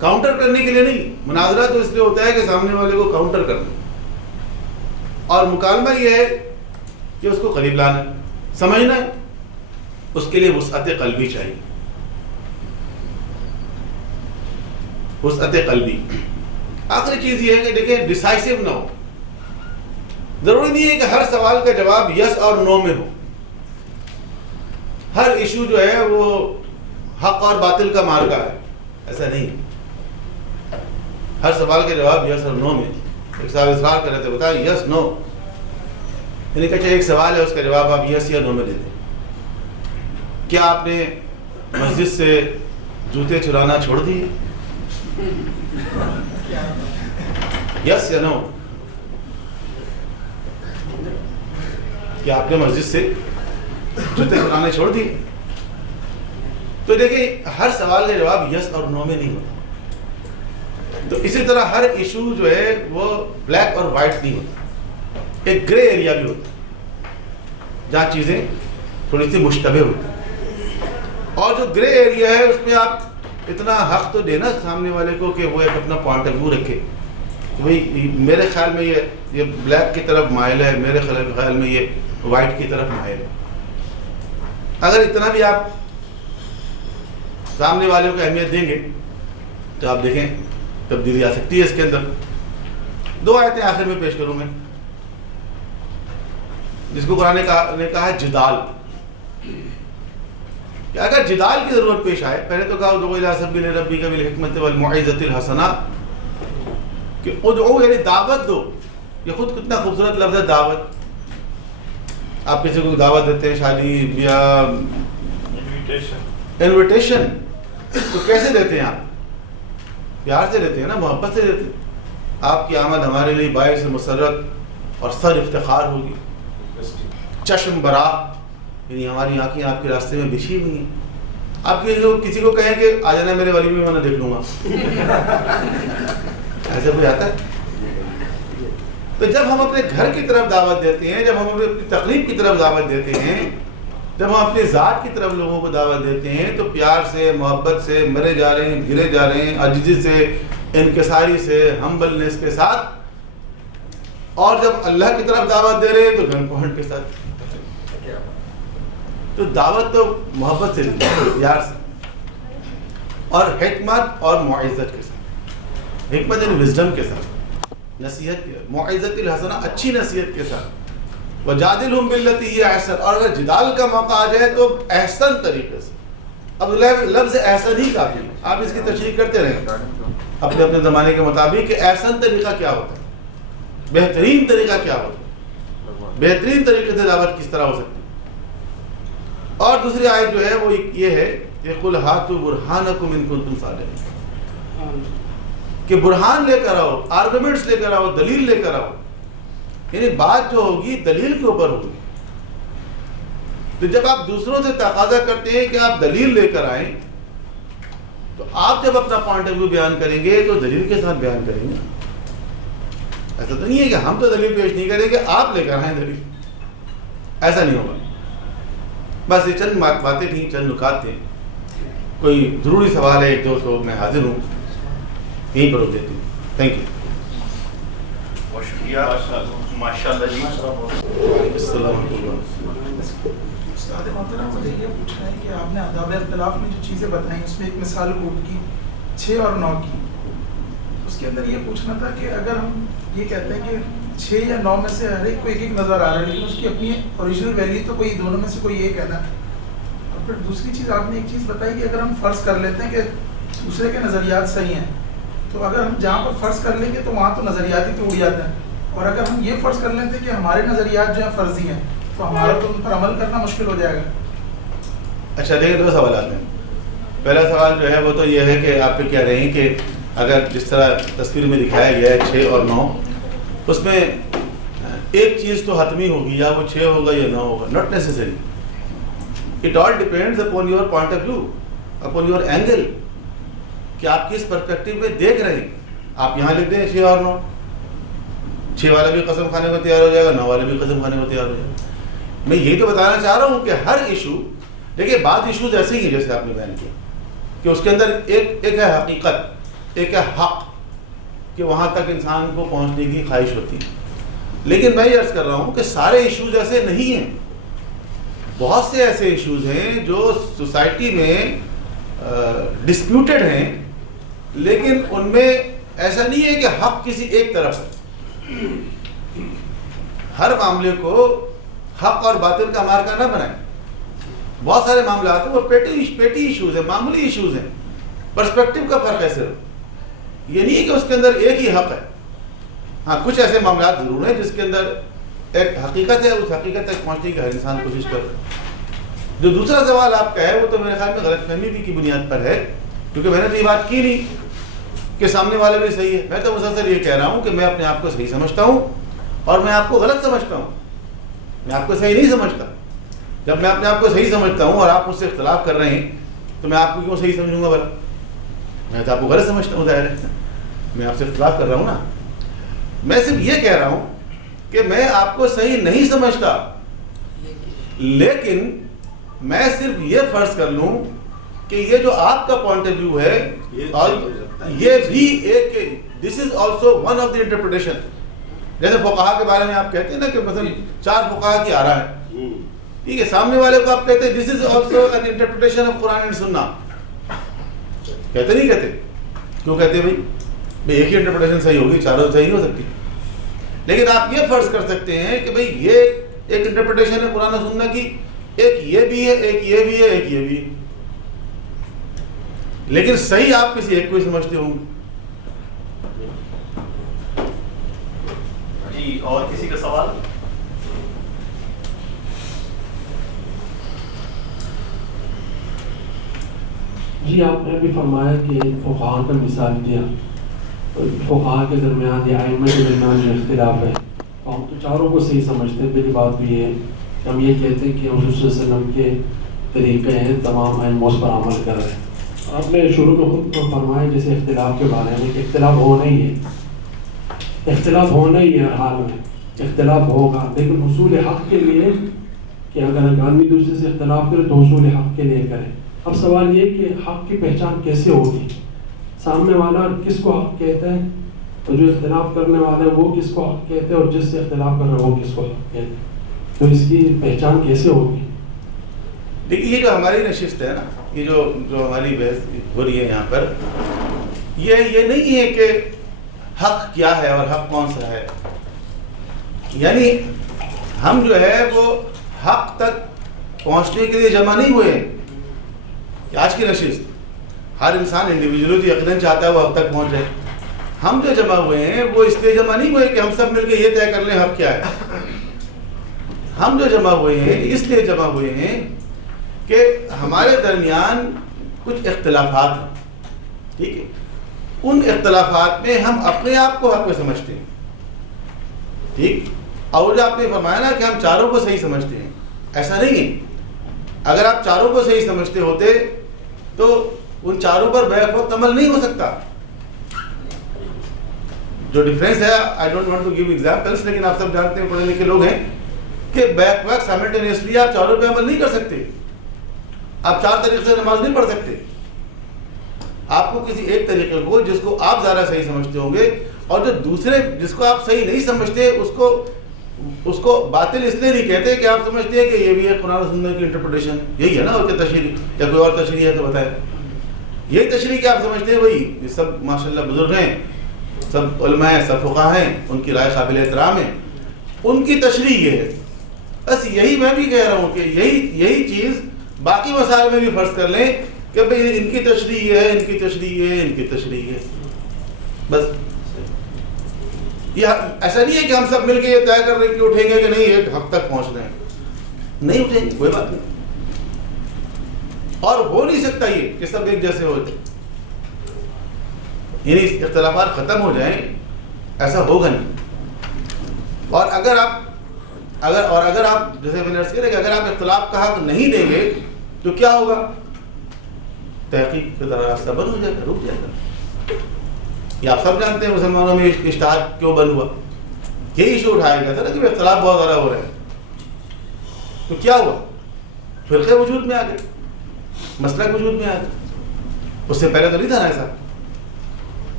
کاؤنٹر کرنے کے لیے نہیں. مناظرہ تو اس لیے ہوتا ہے کہ سامنے والے کو کاؤنٹر کرنا, اور مکالمہ یہ ہے کہ اس کو قریب لانا, سمجھنا ہے. اس کے لیے وسعت قلبی چاہیے, وسعت قلبی. آخری چیز یہ ہے کہ دیکھیں ڈیسائسو نہ ہو. ضروری نہیں ہے کہ ہر سوال کا جواب یس اور نو میں ہو. ہر ایشو جو ہے وہ حق اور باطل کا مارکا ہے, ایسا نہیں. ہر سوال کا جواب یس اور نو میں. ایک صاحب اصرار کر رہے تھے, بتائیں یس نو, یعنی کہ ایک سوال ہے اس کا جواب آپ یس یا نو میں دیتے. کیا آپ نے مسجد سے جوتے چرانا چھوڑ دیے؟ یس یا نو؟ کیا آپ نے مسجد سے جوتے چرانے چھوڑ دیے؟ تو دیکھیں ہر سوال کا جواب یس اور نو میں نہیں ہوتا. تو اسی طرح ہر ایشو جو ہے وہ بلیک اور وائٹ نہیں ہوتا, ایک گرے ایریا بھی ہوتا ہے جہاں چیزیں تھوڑی سی مشتبہ ہوتی ہیں. اور جو گرے ایریا ہے اس میں آپ اتنا حق تو دینا سامنے والے کو کہ وہ ایک اپنا پوائنٹ آف ویو رکھے. وہی میرے خیال میں یہ بلیک کی طرف مائل ہے, میرے خیال میں یہ وائٹ کی طرف مائل ہے. اگر اتنا بھی آپ سامنے والے کو اہمیت دیں گے تو آپ دیکھیں تبدیلی آ سکتی ہے اس کے اندر. 2 آیتیں آخر میں پیش کروں میں, جس کو قرآن نے کہا ہے جدال. کہ اگر جدال کی ضرورت پیش آئے, پہلے تو کہا ادعو الی سبیل ربک بالحکمت والموعظۃ الحسنہ, کہ ادعو یعنی دعوت دو. یہ خود کتنا خوبصورت لفظ ہے دعوت. آپ کسی کو دعوت دیتے ہیں, شادی بیاہ, انویٹیشن, تو کیسے دیتے ہیں آپ؟ پیار سے دیتے ہیں نا, محبت سے دیتے ہیں. آپ کی آمد ہمارے لیے باعث مسرت اور سر افتخار ہوگی. چشم برا, یعنی ہماری آنکھیں آپ کے راستے میں بچھی ہوئی ہیں. آپ کے جو کسی کو کہیں کہ آ جانا میرے ولی میں دیکھ لوں گا, ایسے کوئی آتا ہے؟ تو جب ہم اپنے گھر کی طرف دعوت دیتے ہیں, جب ہم اپنی تقریب کی طرف دعوت دیتے ہیں, جب ہم اپنی ذات کی طرف لوگوں کو دعوت دیتے ہیں, تو پیار سے, محبت سے, مرے جا رہے ہیں, گرے جا رہے ہیں, عجزی سے, انکساری سے, ہمبلنس کے ساتھ. اور جب اللہ کی طرف دعوت دے رہے ہیں تو گن پوائنٹ کے ساتھ. تو دعوت تو محبت سے دی, پیار سے, اور حکمت اور معزت کے ساتھ. حکمت یعنی وزڈم کے ساتھ, نصیحت کے, موعظۃ الحسنہ اچھی نصیحت کے ساتھ. وجادلہم باللتی ہی احسن, اور اگر جدال کا موقع آ جائے تو احسن طریقے سے. اب لفظ احسن ہی کافی ہے, آپ اس کی تشریح کرتے رہیں اپنے اپنے زمانے کے مطابق کہ احسن طریقہ کیا ہوتا ہے, بہترین طریقہ کیا ہوتا ہے, بہترین طریقے سے دعوت کس طرح ہو سکتی ہے. اور دوسری آیت جو ہے وہ یہ ہے کہ قل ہاتوا برہانکم ان کنتم صادقین, کہ برہان لے کر آؤ, آرگومنٹس لے کر آؤ, دلیل لے کر آؤ. یعنی بات جو ہوگی دلیل کے اوپر ہوگی. تو جب آپ دوسروں سے تقاضا کرتے ہیں کہ آپ دلیل لے کر آئیں, تو آپ جب اپنا پوائنٹ آف ویو بیان کریں گے تو دلیل کے ساتھ بیان کریں گے. ایسا تو نہیں ہے کہ ہم تو دلیل پیش نہیں کریں گے, آپ لے کر آئیں دلیل, ایسا نہیں ہوگا. بس یہ چند باتیں تھیں, چند نکات تھے. کوئی ضروری سوال ہے 1-2 تو میں حاضر ہوں, یہیں پر روک دیتی ہوں. Thank you. شکریہ ماشاء اللہ جی. السلام علیکم. استاد محترم مجھے یہ پوچھنا ہے کہ آپ نے آداب اختلاف میں جو چیزیں بتائیں اس میں ایک مثال کوٹ کی 6 اور 9 کی. اس کے اندر یہ پوچھنا تھا کہ اگر ہم یہ کہتے ہیں کہ 6 یا 9 میں سے ہر ایک کو ایک نظر آ رہا ہے لیکن اس کی اپنی اوریجنل ویلیو تو کوئی دونوں میں سے کوئی ایک ہے نا. اور پھر دوسری چیز آپ نے ایک چیز بتائی کہ اگر ہم فرض کر لیتے ہیں کہ دوسرے کے نظریات صحیح ہیں تو اگر ہم جہاں پر فرض کر لیں گے تو وہاں تو نظریات ہی تو اڑ جاتے ہیں, اور اگر ہم یہ فرض کر لیتے ہیں کہ ہمارے نظریات جو ہیں فرضی ہیں تو ہمارا تو ان پر عمل کرنا مشکل ہو جائے گا. اچھا دیکھیں 2 سوالات ہیں. پہلا سوال جو ہے وہ تو یہ ہے کہ آپ پہ کہہ رہے ہیں کہ اگر جس طرح تصویر میں دکھایا گیا ہے 6 اور 9 اس میں ایک چیز تو حتمی ہوگی, یا وہ 6 ہوگا یا 9 ہوگا. Not necessary. It all depends upon your point of view, upon your angle, کہ آپ کس پرسپیکٹو میں دیکھ رہے ہیں. آپ یہاں لکھ دیں 6 اور 9, 6 والا بھی قسم کھانے کو تیار ہو جائے گا, 9 والا بھی قسم کھانے کو تیار ہو جائے گا. میں یہی تو بتانا چاہ رہا ہوں کہ ہر ایشو, دیکھیے بعض ایشوز ایسے ہی ہیں جیسے آپ نے بیان کیا کہ اس کے اندر ایک ہے حقیقت, ایک ہے حق, کہ وہاں تک انسان کو پہنچنے کی خواہش ہوتی ہے. لیکن میں یہ عرض کر رہا ہوں کہ سارے ایشوز ایسے نہیں ہیں. بہت سے ایسے ایشوز ہیں جو سوسائٹی میں ڈسپیوٹڈ ہیں, لیکن ان میں ایسا نہیں ہے کہ حق کسی ایک طرف ہے. ہر معاملے کو حق اور باطل کا مارکا نہ بنائیں. بہت سارے معاملات ہیں وہ پیٹی ایشوز ہیں, معمولی ایشوز ہیں, پرسپیکٹو کا فرق ہے صرف. یہ نہیں ہے کہ اس کے اندر ایک ہی حق ہے. ہاں کچھ ایسے معاملات ضرور ہیں جس کے اندر ایک حقیقت ہے, اس حقیقت تک پہنچنے کی ہر انسان کوشش کر رہا ہے. جو دوسرا سوال آپ کا ہے وہ تو میرے خیال میں غلط فہمی بھی کی بنیاد پر ہے, کیونکہ میں نے تو یہ بات کی نہیں کہ سامنے والا بھی صحیح ہے. میں تو مسلسل یہ کہہ رہا ہوں کہ میں اپنے آپ کو صحیح سمجھتا ہوں اور میں آپ کو غلط سمجھتا ہوں. میں آپ کو صحیح نہیں سمجھتا. جب میں اپنے آپ کو صحیح سمجھتا ہوں اور آپ مجھ سے اختلاف کر رہے ہیں تو میں آپ کو کیوں صحیح سمجھوں گا؟ بھلا میں تو آپ کو غلط سمجھتا ہوں. ظاہر ہے میں آپ سے اختلاف کر رہا ہوں نا. میں صرف یہ کہہ رہا ہوں کہ میں آپ کو صحیح نہیں سمجھتا, لیکن میں صرف یہ فرض کر لوں کہ یہ جو آپ کا پوائنٹ آف ویو ہے یہ بھی ایک this is also one of the interpretation. جیسے فقہا کے بارے میں آپ کہتے ہیں نا کہ مثلا 4 فقہا کی آرا ہے, ٹھیک ہے, سامنے والے کو آپ کہتے ہیں this is also an interpretation of Quran and Sunnah. کہتے نہیں کہتے؟ کیوں کہتے ہیں بھائی ایک ہی انٹرپریٹیشن صحیح ہوگی, چاروں صحیح نہیں ہو سکتی. لیکن آپ یہ فرض کر سکتے ہیں کہ بھائی یہ ایک انٹرپریٹیشن ہے قرآن و سنہ کی, ایک یہ بھی ہے, ایک یہ بھی ہے, ایک یہ بھی ہے, لیکن صحیح آپ کسی ایک کو ہی سمجھتے ہوں گے. جی اور کسی کا سوال؟ جی آپ نے بھی فرمایا کہ فقہا کا مثال دیا, فقہا کے درمیان یا ائمہ کے درمیان جو اختلاف ہے ہم تو چاروں کو صحیح سمجھتے ہیں. پہلی بات بھی ہے کہ ہم یہ کہتے ہیں کہ حضور صلی اللہ علیہ وسلم کے طریقے ہیں, تمام ائمہ اس پر عمل کر رہے ہیں. آپ نے شروع میں خود فرمایا جیسے اختلاف کے بارے میں کہ اختلاف ہونا ہی ہے, اختلاف ہونا ہی ہے, ہر حال میں اختلاف ہوگا, لیکن حصول حق کے لیے کہ اگر ایک آدمی دوسرے سے اختلاف کرے تو حصول حق کے لیے کرے. اب سوال یہ کہ حق کی پہچان کیسے ہوگی, سامنے والا کس کو حق کہتا ہے, اور جو اختلاف کرنے والا ہے وہ کس کو حق کہتے ہیں, اور جس سے اختلاف کر رہا ہے وہ کس کو حق کہتے ہیں, تو اس کی پہچان کیسے ہوگی؟ دیکھیے یہ جو ہماری نشست ہے نا, یہ جو ہماری بحث ہو رہی ہے یہاں پر, یہ نہیں ہے کہ حق کیا ہے اور حق کون سا ہے. یعنی ہم جو ہے وہ حق تک پہنچنے کے لیے جمع نہیں ہوئے ہیں. کہ آج کی نشست ہر انسان انڈیویجولی یقیناً چاہتا ہے وہ حق تک پہنچ جائے. ہم جو جمع ہوئے ہیں وہ اس لیے جمع نہیں ہوئے کہ ہم سب مل کے یہ طے کر لیں حق کیا ہے. ہم جو جمع ہوئے ہیں اس لیے جمع ہوئے ہیں کہ ہمارے درمیان کچھ اختلافات ہیں, ٹھیک ہے, ان اختلافات میں ہم اپنے آپ کو حق میں سمجھتے ہیں, ٹھیک. اور جو آپ نے فرمایا نا کہ ہم چاروں کو صحیح سمجھتے ہیں, ایسا نہیں ہے. اگر آپ چاروں کو صحیح سمجھتے ہوتے تو ان چاروں پر بیک وقت عمل نہیں ہو سکتا. جو ڈفرینس ہے, I don't want to give examples, لیکن آپ سب جانتے ہیں, پڑھے لکھے لوگ ہیں, کہ بیک وقت سائملٹینیسلی آپ چاروں پہ عمل نہیں کر سکتے. آپ 4 طریقے سے نماز نہیں پڑھ سکتے. آپ کو کسی ایک طریقے کو جس کو آپ زیادہ صحیح سمجھتے ہوں گے اور جو دوسرے جس کو آپ صحیح نہیں سمجھتے اس کو باطل اس لیے نہیں کہتے کہ آپ سمجھتے ہیں کہ یہ بھی ہے قرآن و سنت کی انٹرپریٹیشن، یہی ہے نا، اور کیا تشریح یا کوئی اور تشریح ہے تو بتائیں. یہی تشریح کہ آپ سمجھتے ہیں وہی، یہ سب ماشاءاللہ بزرگ ہیں، سب علماء ہیں، سب فقہاء ہیں، ان کی رائے قابل احترام ہے، ان کی تشریح یہ ہے. بس یہی میں بھی کہہ رہا ہوں کہ یہی چیز باقی مسائل میں بھی فرض کر لیں کہ بھئی ان کی تشریح یہ ہے، ان کی تشریح ہے، ان کی تشریح ہے. بس یہ ایسا نہیں ہے کہ ہم سب مل کے یہ طے کر رہے ہیں کہ اٹھیں گے کہ نہیں ایک حد تک پہنچ رہے ہیں، نہیں اٹھیں گے، کوئی بات نہیں. اور ہو نہیں سکتا یہ کہ سب ایک جیسے ہو جائیں، یعنی اختلافات ختم ہو جائیں، ایسا ہوگا نہیں. اور اگر آپ جیسے میں نے عرض کیا کہ اگر آپ اختلاف کا حق نہیں دیں گے تو کیا ہوگا؟ تحقیق کا راستہ بند ہو جائے گا، رک جائے گا. یہ آپ سب جانتے ہیں مسلمانوں میں اجتہاد کیوں بند ہوا، یہی ایشو اٹھایا گیا تھا نا کہ اختلاف بہت زیادہ ہو رہے ہیں. تو کیا ہوا؟ فرقے وجود میں آ گئے، مسلک وجود میں آ گئے. اس سے پہلے تو نہیں تھا نا ایسا.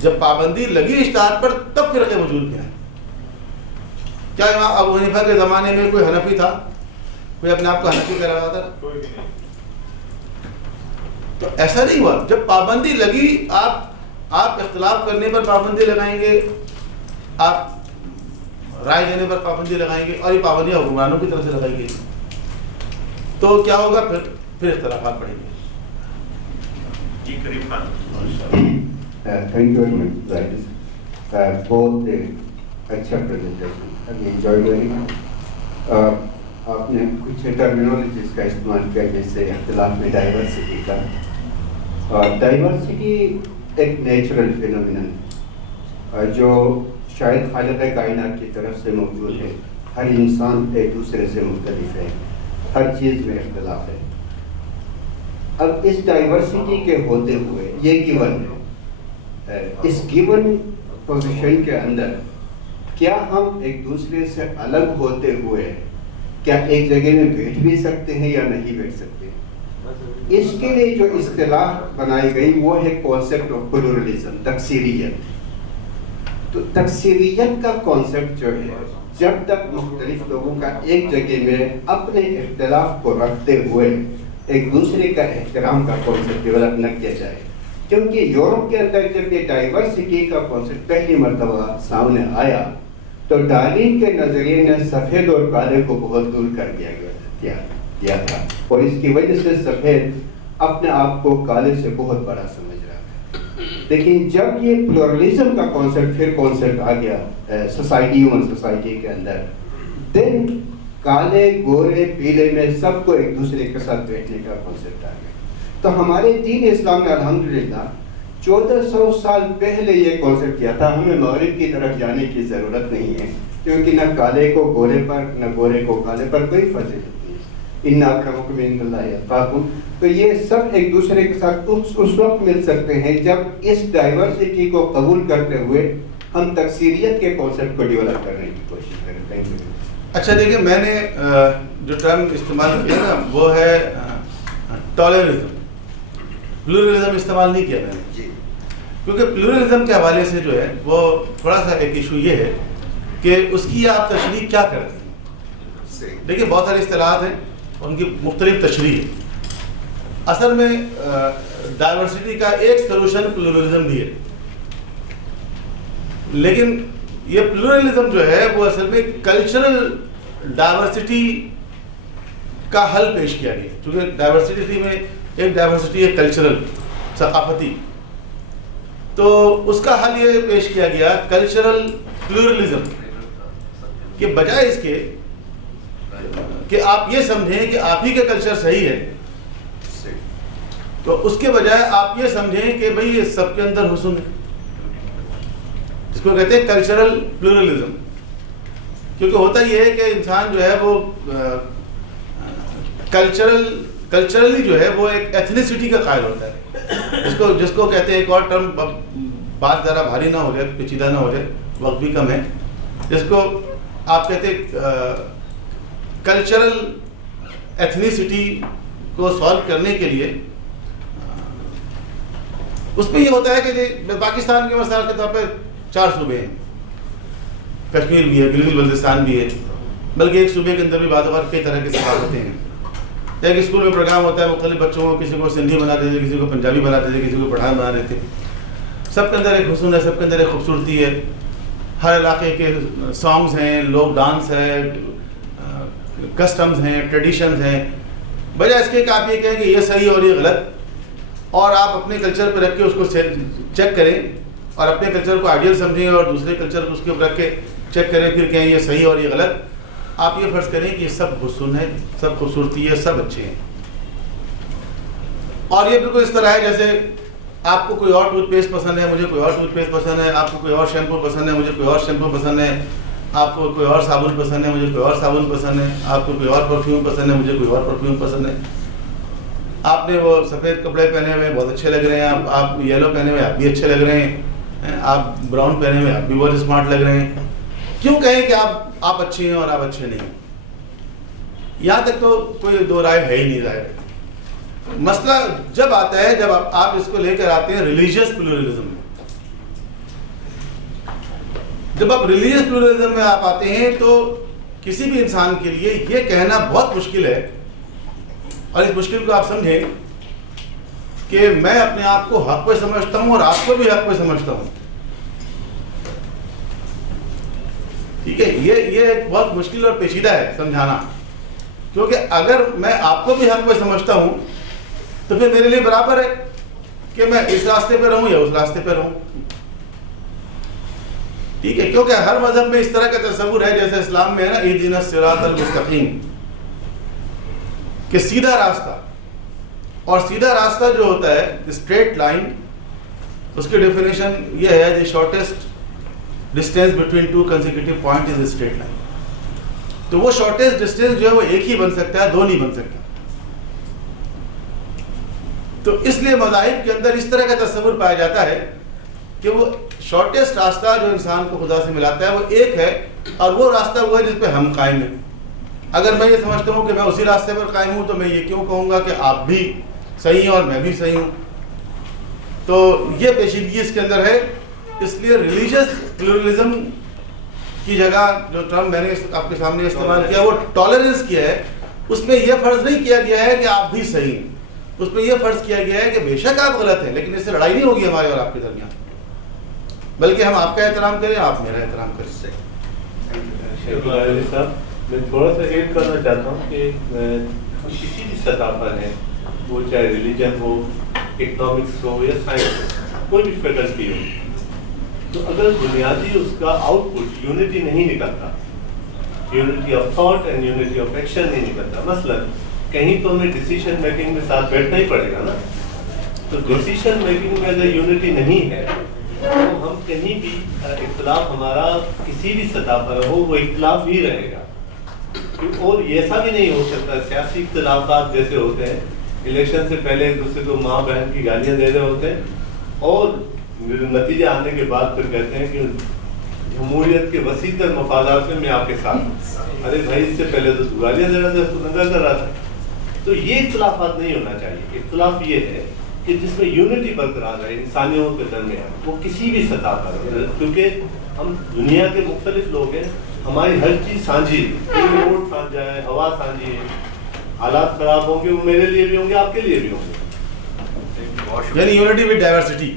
جب پابندی لگی اجتہاد پر تب فرقے وجود میں آئے. کیا امام ابو حنیفہ کے زمانے میں کوئی حنفی تھا؟ کوئی اپنے آپ کو حنفی کہہ رہا تھا؟ کوئی بھی نہیں. تو ایسا نہیں ہوا. جب پابندی لگی، آپ اختلاف کرنے پر پابندی لگائیں گے، آپ رائے دینے پر پابندی لگائیں گے، اور یہ پابندیاں حکمرانوں کی طرف سے لگائی گئی، تو کیا ہوگا؟ پھر اختلافات بڑھیں گے. جی کریم Khan. Thank you very much, Zahid. Both اچھا presentation. I enjoyed very much. آپ نے کچھ ٹرمینالوجیز کا استعمال کیا جیسے اختلاف میں ڈائیورسٹی کا. ڈائیورسٹی ایک نیچرل فینومینن جو شاید خالق کائنات کی طرف سے موجود ہے. ہر انسان ایک دوسرے سے مختلف ہے، ہر چیز میں اختلاف ہے. اب اس ڈائیورسٹی کے ہوتے ہوئے یہ گیون ہے، اس گیون پوزیشن کے اندر کیا ہم ایک دوسرے سے الگ ہوتے ہوئے کیا ایک جگہ میں بیٹھ بھی سکتے ہیں یا نہیں بیٹھ سکتے؟ اس کے لیے جو اصطلاح بنائی گئی وہ ہے کانسیپٹ آف پلورلزم، تکثیریت. تو تکثیریت کا کانسیپٹ جو ہے، جب تک مختلف لوگوں کا ایک جگہ میں اپنے اختلاف کو رکھتے ہوئے ایک دوسرے کا احترام کا کانسیپٹ ڈیولپ نہ کیا جائے. کیونکہ یورپ کے اندر جب یہ ڈائیورسٹی کا کانسیپٹ پہلی مرتبہ سامنے آیا تو ڈارون کے نظریے نے سفید اور کالے کو بہت دور کر دیا تھا، اور اس کی وجہ سے سفید اپنے آپ کو کالے سے بہت بڑا سمجھ رہا تھا. لیکن جب یہ پلورلزم کا کانسیپٹ پھر کانسیپٹ آ گیا سوسائٹی کے اندر، دین کالے گورے پیلے میں سب کو ایک دوسرے کے ساتھ بیٹھنے کا کانسیپٹ آ گیا. تو ہمارے دین اسلام میں الحمدللہ 1400 سال پہلے یہ کانسیپٹ کیا تھا. ہمیں مغرب کی طرف جانے کی ضرورت نہیں ہے، کیونکہ نہ کالے کو گورے پر نہ گورے کو کالے پر کوئی فضیلت نہیں ہے. ان اکرمکم عند اللہ اتقاکم. تو یہ سب ایک دوسرے کے ساتھ اس وقت مل سکتے ہیں جب اس ڈائیورسٹی کو قبول کرتے ہوئے ہم تکثیریت کے کانسیپٹ کو ڈیولپ کرنے کی کوشش کریں. Thank you. اچھا دیکھیں، میں نے جو ٹرم استعمال کیا نا وہ ہے ٹالرزم. پلورلزم استعمال نہیں کیا میں نے، کیونکہ پلورلزم کے حوالے سے جو ہے وہ تھوڑا سا ایک ایشو یہ ہے کہ اس کی آپ تشریح کیا کرتے ہیں. دیکھیے بہت ساری اصطلاحات ہیں، ان کی مختلف تشریح ہے. اصل میں ڈائیورسٹی کا ایک سلوشن پلورلزم بھی ہے، لیکن یہ پلورلزم جو ہے وہ اصل میں کلچرل ڈائیورسٹی کا حل پیش کیا گیا. کیونکہ ڈائیورسٹی میں ایک ڈائیورسٹی ہے کلچرل، ثقافتی، تو اس کا حل یہ پیش کیا گیا کلچرل پلورلزم کہ بجائے اس کے کہ آپ یہ سمجھیں کہ آپ ہی کا کلچر صحیح ہے، تو اس کے بجائے آپ یہ سمجھیں کہ بھئی یہ سب کے اندر حسن ہے. اس کو کہتے ہیں کلچرل پلورلزم. کیونکہ ہوتا یہ ہے کہ انسان جو ہے وہ کلچرلی جو ہے وہ ایک ایتھنیسٹی کا قائل ہوتا ہے. جس کو کہتے ہیں ایک اور ٹرم، بات ذرا بھاری نہ ہو جائے، پیچیدہ نہ ہو جائے، وقت بھی کم ہے، جس کو آپ کہتے ہیں کلچرل ایتھنیسٹی کو سالو کرنے کے لیے. اس میں یہ ہوتا ہے کہ پاکستان کے مثال کے طور پہ 4 صوبے ہیں, کشمیر بھی ہے, گلگت بلتستان بھی ہے, بلکہ ایک صوبے کے اندر بھی بعض اوقات کئی طرح کی ثقافتیں ہیں. ایک اسکول میں پروگرام ہوتا ہے, مختلف بچوں کو, کسی کو سندھی بنا دیتے, کسی کو پنجابی بنا دیتے, کسی کو پٹھان بنا دیتے. سب کے اندر ایک حسن ہے, سب کے اندر ایک خوبصورتی ہے. ہر علاقے کے سانگز ہیں, لوک ڈانس ہے, کسٹمز ہیں, ٹریڈیشنز ہیں. بجائے اس کے کہ آپ یہ کہیں کہ یہ صحیح اور یہ غلط, اور آپ اپنے کلچر پہ رکھ کے اس کو چیک کریں اور اپنے کلچر کو آئیڈیل سمجھیں اور دوسرے کلچر کو اس کے اوپر رکھ کے چیک کریں, پھر کہیں یہ صحیح اور یہ غلط. آپ یہ فرض کریں کہ یہ سب حسن ہے, سب خوبصورتی ہے, سب اچھے ہیں. اور یہ بالکل اس طرح ہے جیسے آپ کو کوئی اور ٹوتھ پیسٹ پسند ہے, مجھے کوئی اور ٹوتھ پیسٹ پسند ہے, آپ کو کوئی اور شیمپو پسند ہے, مجھے کوئی اور شیمپو پسند ہے, آپ کو کوئی اور صابن پسند ہے, مجھے کوئی اور صابن پسند ہے, آپ کو کوئی اور پرفیوم پسند ہے, مجھے کوئی اور پرفیوم پسند ہے. آپ نے وہ سفید کپڑے پہنے ہوئے بہت اچھے لگ رہے ہیں, آپ یلو پہنے ہوئے آپ بھی اچھے لگ رہے ہیں, آپ براؤن پہنے ہوئے آپ بھی بہت اسمارٹ لگ رہے ہیں. کیوں کہیں کہ آپ اچھے ہیں اور آپ اچھے نہیں ہیں؟ یہاں تک تو کوئی دو رائے ہے ہی نہیں. ظاہر ہے مسئلہ جب آتا ہے جب آپ اس کو لے کر آتے ہیں ریلیجیس پلورلزم میں. جب آپ ریلیجیس پلورلزم میں آپ آتے ہیں تو کسی بھی انسان کے لیے یہ کہنا بہت مشکل ہے, اور اس مشکل کو آپ سمجھیں کہ میں اپنے آپ کو حق پہ سمجھتا ہوں اور آپ کو بھی حق پہ سمجھتا ہوں. ٹھیک ہے, یہ ایک بہت مشکل اور پیچیدہ ہے سمجھانا, کیونکہ اگر میں آپ کو بھی حق پہ سمجھتا ہوں تو پھر میرے لیے برابر ہے کہ میں اس راستے پہ رہوں یا اس راستے پہ رہوں. ٹھیک ہے, کیونکہ ہر مذہب میں اس طرح کا تصور ہے جیسے اسلام میں ہے نا, اہدنا الصراط المستقیم, کہ سیدھا راستہ. اور سیدھا راستہ جو ہوتا ہے اسٹریٹ لائن, اس کی ڈیفینیشن یہ ہے the shortest distance between two consecutive point is straight line. تو وہ شارٹیسٹ ڈسٹینس جو ہے وہ ایک ہی بن سکتا ہے, دو نہیں بن سکتا. تو اس لیے مذاہب کے اندر اس طرح کا تصور پایا جاتا ہے کہ وہ شارٹیسٹ راستہ جو انسان کو خدا سے ملاتا ہے وہ ایک ہے, اور وہ راستہ وہ ہے جس پہ ہم قائم ہیں. اگر میں یہ سمجھتا ہوں کہ میں اسی راستے پر قائم ہوں تو میں یہ کیوں کہوں گا کہ آپ بھی صحیح ہیں اور میں بھی صحیح ہوں. تو یہ پیچیدگی اس کے اندر ہے. اس لیے ریلیجیس پلورلزم کی جگہ جو ٹرم میں نے آپ کے سامنے استعمال کیا وہ ٹالرنس کیا ہے. اس میں یہ فرض نہیں کیا گیا ہے کہ آپ بھی صحیح ہیں, اس میں یہ فرض کیا گیا ہے کہ بے شک آپ غلط ہیں, لیکن اس سے لڑائی نہیں ہوگی ہمارے اور آپ کے درمیان, بلکہ ہم آپ کا احترام کریں, آپ میرا احترام کریں. صاحب میں تھوڑا سا ایڈ کرنا چاہتا ہوں کہ ہم کسی بھی سطح پر ہیں, وہ چاہے ریلیجن ہو, اکنامکس ہو یا سائنس ہو, کوئی بھی فیکلٹی ہو, تو اگر بنیادی اس کا آؤٹ پٹ یونٹی نہیں نکلتا, unity of thought and unity of action نہیں نکلتا, مثلا کہیں تو ہمیں ڈیسیشن میکنگ میں ساتھ بیٹھنا ہی پڑے گا نا. تو ڈیسیشن میکنگ میں اگر یونٹی نہیں ہے تو ہم کہیں بھی اختلاف ہمارا کسی بھی سطح پر ہو وہ اختلاف ہی رہے گا. اور ایسا بھی نہیں ہو سکتا, سیاسی اختلافات جیسے ہوتے ہیں, الیکشن سے پہلے ایک دوسرے کو ماں بہن کی گالیاں دے رہے ہوتے ہیں اور نتیجہ آنے کے بعد پھر کہتے ہیں کہ جمہوریت کے وسیع تر مفادات میں میں آپ کے ساتھ ہوں. ارے بھائی اس سے پہلے تو گالیاں دے رہا تھا, اس کو ننگا کر رہا تھا. تو یہ اختلافات نہیں ہونا چاہیے. اختلاف یہ ہے کہ جس میں یونٹی برقرار ہے انسانیوں کے درمیان, وہ کسی بھی سطح پر, کیونکہ ہم دنیا کے مختلف لوگ ہیں, ہماری ہر چیز سانجھی ہے, روڈ سانجھا ہے, ہوا سانجھی ہے, حالات خراب ہوں گے وہ میرے لیے بھی ہوں گے, آپ کے لیے بھی ہوں گے. یعنی unity with diversity.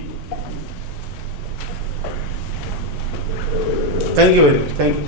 Thank you very much, thank you.